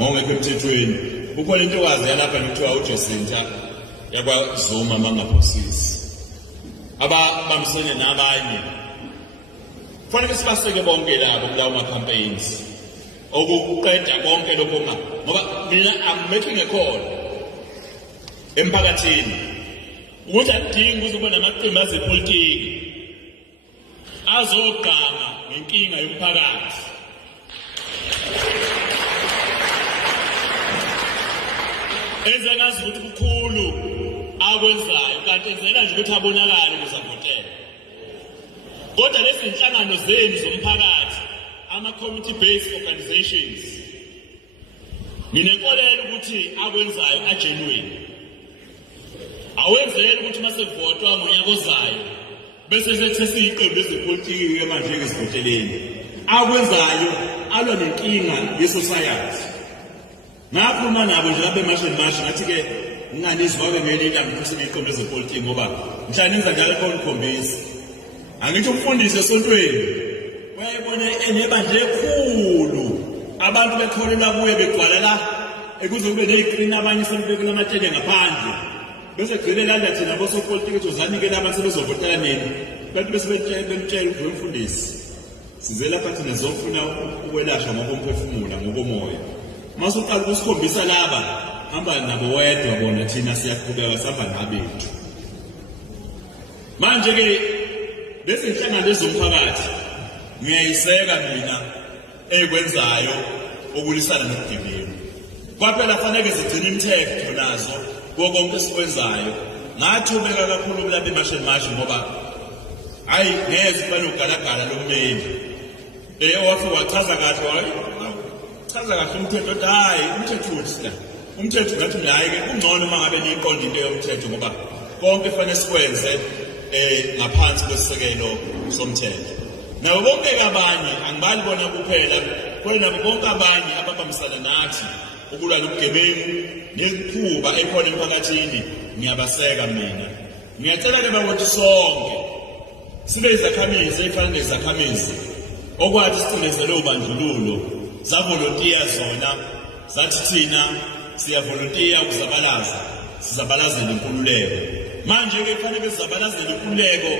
ngongekho emthethweni kukhona intokazi yalapha ekuthiwa uJacinta yakwaZuma mangaphosisi abamsene nabanye kufanele sibaseke bonke labo kulawo ma-campaigns okuqeda konke lokho ngoba mina I'm making a call emphakathini ukuthi akudingi ukuthi ube namaqembu azepolitiki azogama ngenkinga yomphakathi. Enze ngazi ukuthi kukhulu akwenzayo kanti enzela nje ukuthi abonakale ukuzavotela. Kodwa lezi inhlangano zenu zomphakathi ama-community based organizations nginenkolelo ukuthi akwenzayo agenuine. Awenzeli ukuthi masevotwa ngonyaka ozayo bese sethi siyiqembu lezepolitiki manje ngezivoteleni. Akwenzayo alwa nenkinga ye-society. Ngakhuluma nabo nje lapha emashini ngathi-ke nginganizwa ngelinye ngikhulisile iqembu lezepolitiki ngoba mhla nenza njalo khona ukhombisa. Angithi umfundisi esontweni wayebona enebandla ekhulu abantu bekholela kuye begcwala la ekuze kube ney'krini abanye sebebekela amatende ngaphandle bese gcine landa thina bosopolitiki tuzanike abantu sebezovotela nini bantu bese bemtshela umfundisi size lapha thina zofuna ukwelashwa ngokomphefumulo ngokomoya. Mase uqala ukusikhombisa laba hamba nabo wedwa bona thina siyaqhubeka sihamba nabethu. Manje-ke bese inhlangano ezomphakathi ngiyayiseka mina ekwenzayo okulisana nobugebengu. Kwaphela fanele sigcine imithetho nazo konke esikwenzayo. Ngathubeka kakhulu kulapha emashini mashi ngoba hayi ngeze kuba nogalagala lommeli owafika wachaza kahle chaza kahle umthetho ukuthi hayi umthetho uthi la umthetho ngathi hayi-ke kungcono uma ngabe niyiqonda into yomthetho ngoba konke fanele sikwenze ngaphansi kwesisekelo somthetho. Nabo bonke abanye angibali bona kuphela kodwa nabo bonke abanye ababambisana nathi ukulwa nobugebengu nemikhuba ekhona emphakathini ngiyabaseka mina. Ngiyacela-ke bakuthi sonke sibe izakhamizi ey'fana nezakhamizi okwathi sicindezele ubandlululo zavolontiya zona zathi thina siyavolontiya ukuzabalaza sizabalazele inkululeko. Manje-ke kufanele sizabalazele inkululeko